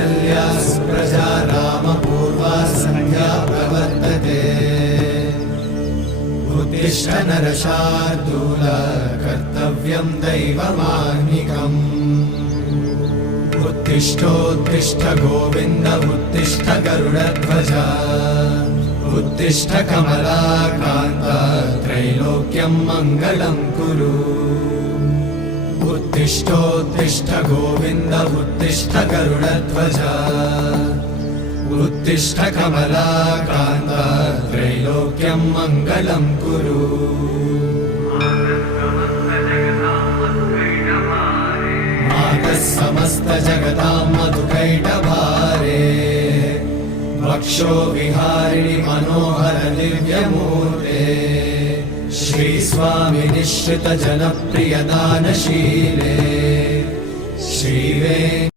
कौसल्या सुप्रजा रामपूर्वा सन्ध्या प्रवर्तते उत्तिष्ठ नरशार्दूल कर्तव्यं दैवमाह्निकम् उत्तिष्ठोत्तिष्ठ गोविन्द उत्तिष्ठ गरुडध्वज उत्तिष्ठ कमलाकान्त त्रैलोक्यं मङ्गलं कुरु उत्तिष्ठोत्तिष्ठ गोविन्द उत्तिष्ठ गरुडध्वज उत्तिष्ठ कमलाकान्त त्रैलोक्यं मङ्गलं कुरु मातः समस्त जगतां मधुकैटभारे वक्षो विहारिणि मनोहर दिव्यमूर्ते श्रीस्वामि निश्चित जनप्रिय दानशीले श्रीवेङ्कटेश्वराय